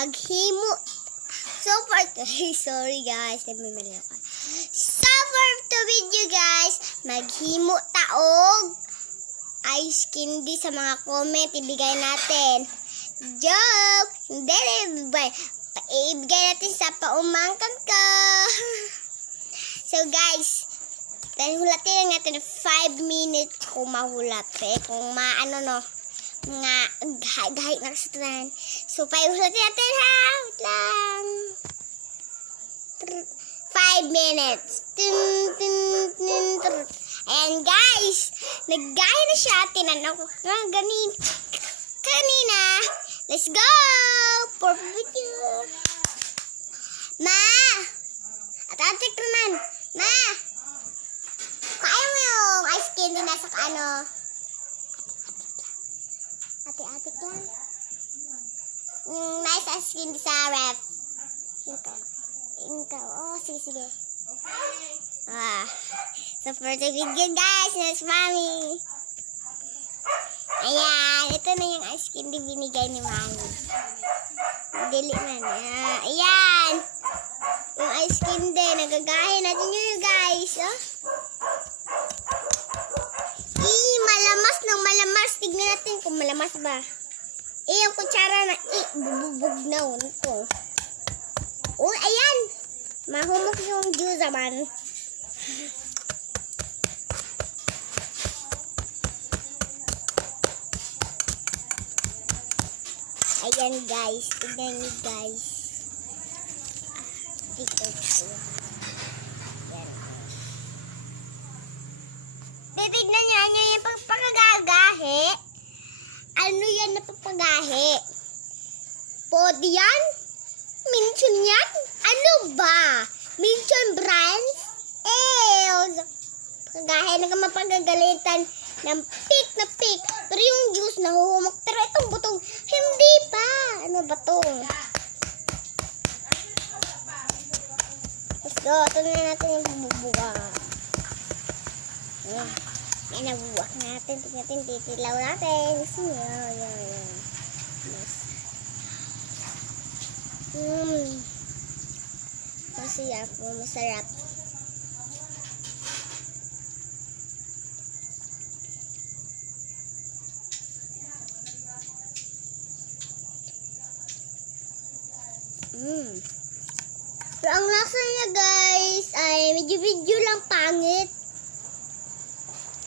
maghimo. So for today, sorry guys, namimili ako. So for the video guys, maghimo taog ice candy sa mga comment, ibigay natin. Joke! Hindi, ibigay natin sa paumangkan ko. So guys, hulatin lang natin 5 minutes kung mahulat. Kung maano no, mga gahay na kasatunan. So 5 hulatin natin ha. Wait lang. 5 minutes. Ayan guys, naggaya na siya. Tinanaw ko kanina. Let's go! For video. Ma! At atik naman. Ma! Kaya mo yung ice candy nasa ano? Ate-atik lang. Yung nice ice candy sa ref. Ikaw. Oh, sige. So for the video guys, that's mommy. Ayan, ito na yung ice candy binigay ni mommy. Dili na niya. Ayan. Yung ice candy, nagagahin natin yun guys. Oh. Malamas. Tignan natin kung malamas ba. Yung kutsara na, bububog na ko. Oh, ayan. Mahumok yung juice man. Ayan guys, tignan niyo guys. Titignan niyo yung pagpagagahe. Ano yan na pagpagahe? Pod yan? Minchon yan? Ano ba? Minchon brands? Pagagahe na ka mapagagalitan ng pik na pik. Pero yung juice nahuhumok. Pero itong butong, hindi pa. Ano ba to? Let's go. Ito na natin yung bububuka. Yan, nabubuak natin. Tignan, titilaw natin. Gusto nyo? Yan. Masarap. Pero ang lasa niya guys ay medyo lang pangit.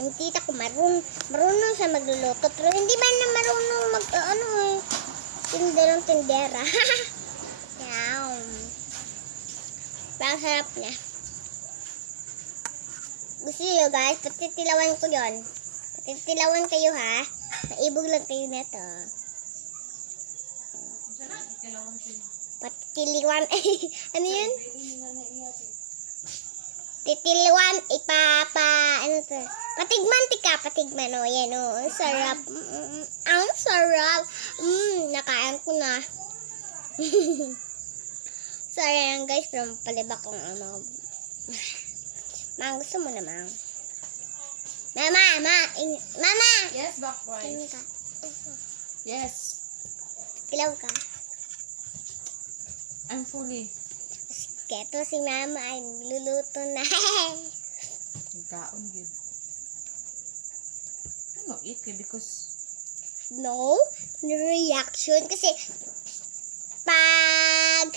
Ang tita ko marunong siya magluluto, pero hindi man na marunong tindera. Yum. Pero ang sarap niya. Gusto niyo guys, patitilawan ko yon. Patitilawan kayo ha. Maibog lang kayo neto. Patiliwan. Ano yun? Titiliwan, ano to? Patigman, o. Yan, o. Ang sarap. Ang sarap. Nakain ko na. Sorry lang guys, pero palibak kong ano. Mang, gusto mo na, Mang? Mama! Yes, backwards. Yes. Tilaw ka. I'm fully. Keto si Mama ay luluto na. Kaon din. Ano, eat because... No reaction. Kasi, pag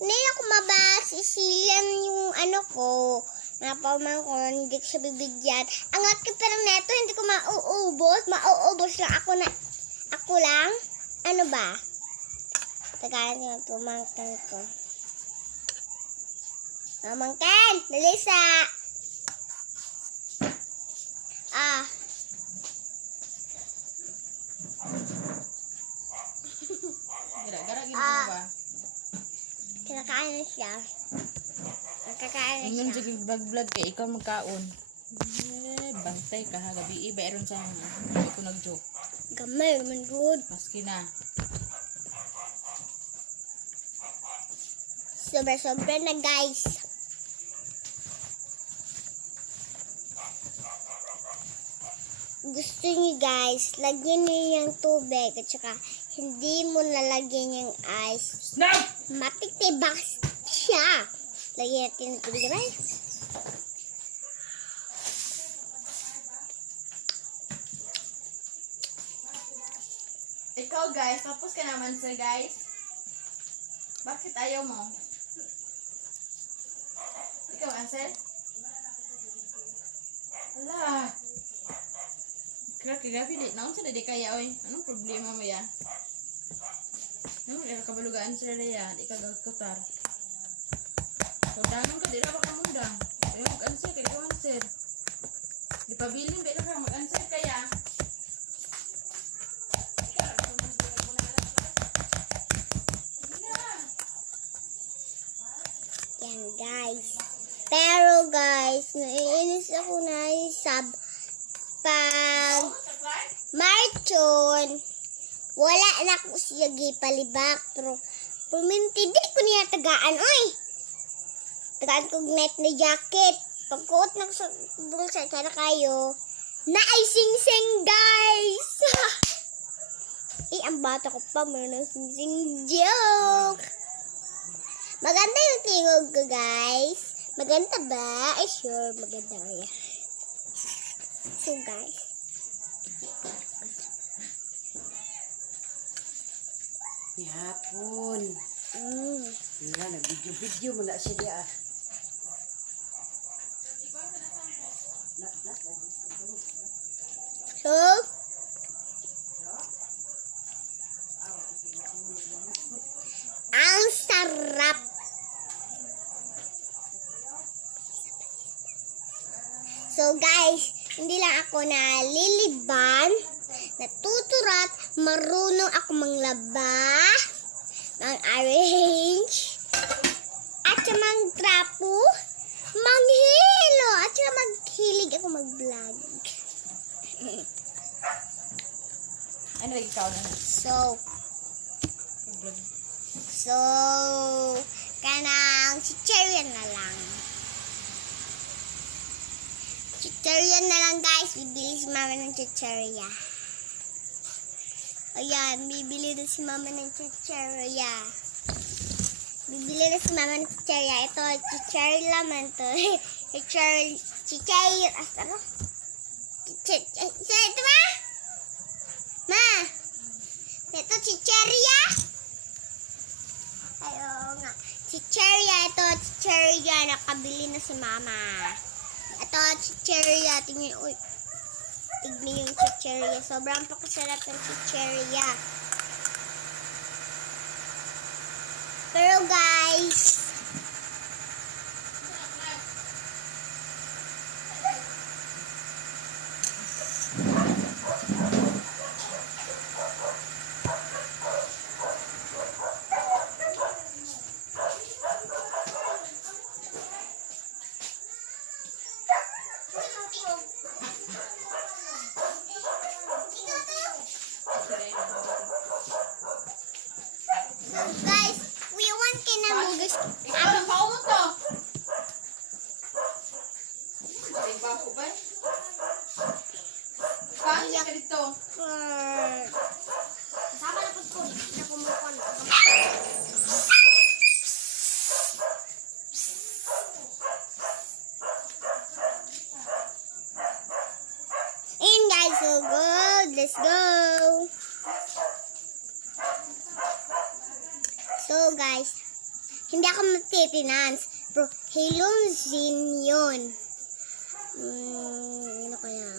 hindi ako mabasisilan yung ano ko, napamang ko, hindi ko siya bibigyan. Ang laki parang neto, hindi ko mauubos lang ako lang. Ano ba? Tagalan yung pumangkan ko. Mangkan, dalisa. Gara-gara ginawa ba? Kinakain na siya. Nakakain na Ngayon siya. sige vlog kay ikaw magkaon. Bantay ka ha gabi bayron sa hindi ko nag-joke. Gamay, man good. Maski na. Sobra na guys. gusto niyo guys, lagyan niyo yung tubig at saka hindi mo nalagyan yung ice. Snap! Matitibak siya. Lagyan natin ng tubig guys. Ikaw guys, tapos ka naman sir guys. Bakit ayaw mo? Ikaw answer? Ala. Grabe di. Naon sa di kaya oy. Anong problema mo ya? Ano di ka balugaan sir ya? Di ka gagkutar. So dangon ka di ra ba ka mundang. Ayaw mag-answer kay ikaw answer. Di pabilin pero ka mag-answer kaya. Yan guys. Pero guys, naiinis ako na sab pag Marchon, wala na ko siya gipalibak. Pero puminti di ko niya tagaan. Oy! Tagaan ko net na jacket. Pagkuot na ko sa bulsa, kaya kayo. Na ay sing-sing guys! Ang bata ko pa, meron ng sing-sing joke. Maganda yung tingog ko, guys. Maganda ba? Ay, sure. Maganda kaya. So, guys. Yapon. Wala, nag-video-video mo na siya diya. So, ang sarap. So guys, hindi lang ako naliliban, natuturat, marunong ako manglaba, mang-arrange, at saka mang-trapo, manghilo, at saka maghilig ako mag-vlog. Ano lagi ikaw na? So, kanang chicherian na lang. Chicherian na lang guys. Bibili si mama ng chicheria. Ayan, bibili na si mama ng chicheria. Bibili na si mama ng chicheria. Ito, chicheria laman to. Chicheria. Ano? Ito ba? Ma! Ito, chicheria? Ayaw nga. Chicheria, ito, chicheria. Nakabili na si mama. Ito, chicheria. Tingnan, uy. Tignan yung chicheria. Sobrang pakasarap ng chicheria. Pero guys, Kuya Juan, kinamugas. Ano pa mo to? Ay, bako ba? Paano ka dito? Sama na po po. Na pumukon. And guys, so good. Let's go. So guys, hindi ako magtitinance. Pero Hilong Zin yun. Ano kaya?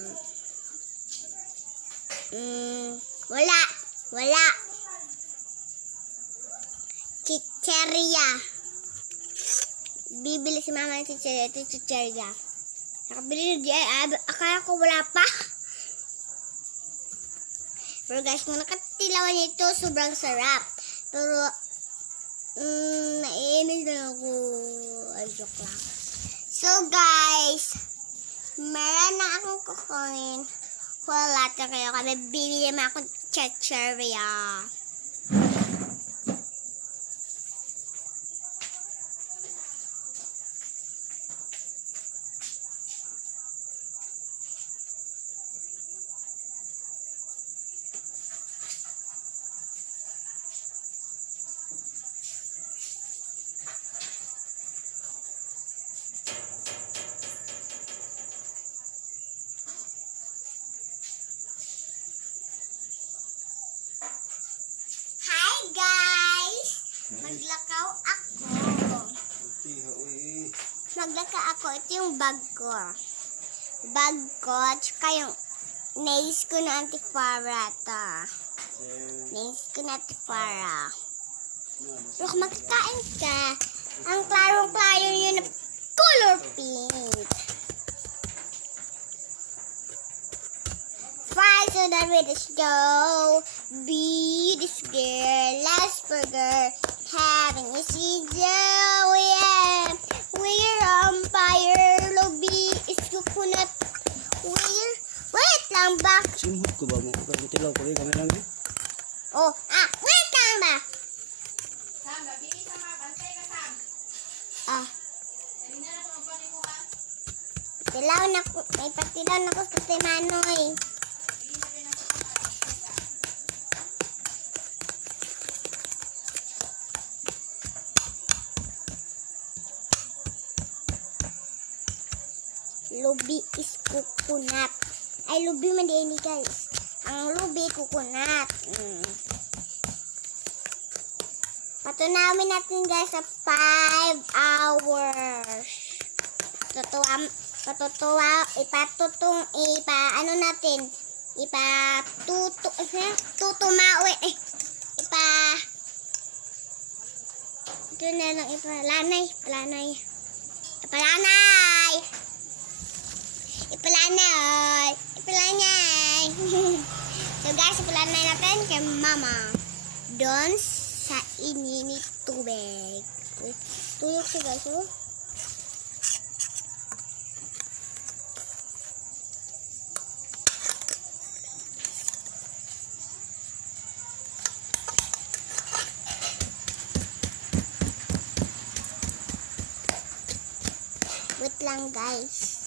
Wala. Wala. Chicheria. Bibili si mama ng chicheria. Ito chicheria. Nakabili na akala ko wala pa. Pero guys, kung nakatilawan nito, sobrang sarap. Pero, naiinis na ako. Ay, joke lang. So guys, meron na akong kukunin. Wala na kayo kami. Bibili naman akong chicheria. Maglakaw ako. Maglaka ako. Ito yung bag ko. Bag ko. Tsaka yung nails ko na anti-fara. Ito. Nails ko na anti-fara. Pero kung magkakain ka, ang klarong-klaro yun na color pink. Fries so that we just go. Be this girl, last burger. Having a season, yeah. We're on fire, lobby is coconut. Wait lang ba? Simhot ko ba mo? Pero tilaw ko rin kami lang eh. Wait lang ba? Sam, babili sa mga bantay ka, Sam. Dali na ako magpanin mo, ha? Tilaw na ko, may patilaw na ko sa Manoy. Lubi is coconut. Ay, lubi man din guys. Ang lubi, coconut. Patunawin natin guys sa 5 hours. Ipalanay. So guys, ipalanay natin kay mama. Doon sa ininit tubig. Tuyok siya guys, oh. Wait lang guys.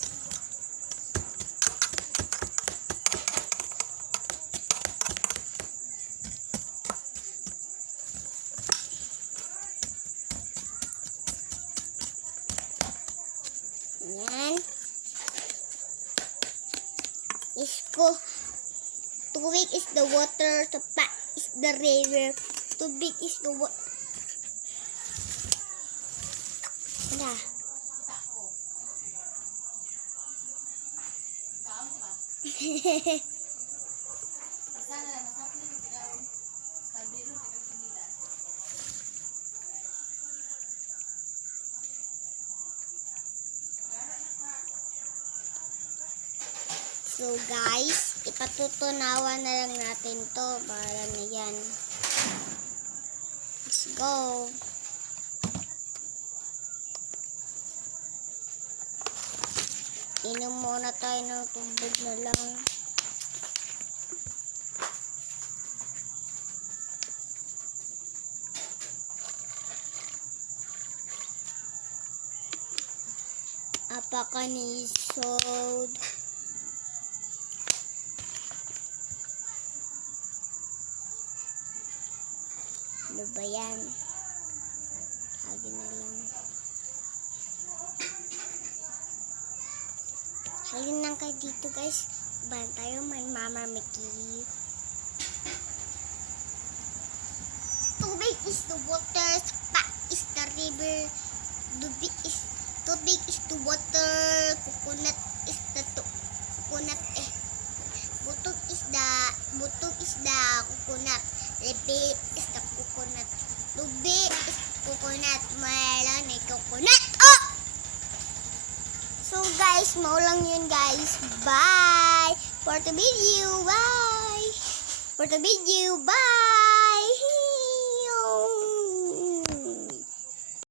Yan. Tubig is the water, tapa is the river. Tubig is the water. Wala. So guys, ipatutunawan na lang natin to para na yan. Let's go. Inom muna tayo ng tubig na lang. Apakanisod. Ano ba yan? Lagi na lang. Halin lang kayo dito guys. Bahan tayo may Mama Mickey. Tubig is the water. Spa is the river. Tubig is the water. Coconut is the coconut. Butog is the coconut. Lebi is the coconut. Lubi is coconut. Melon ay coconut. Oh! So guys, maulang yun guys. Bye! For the video, bye! For the video, bye!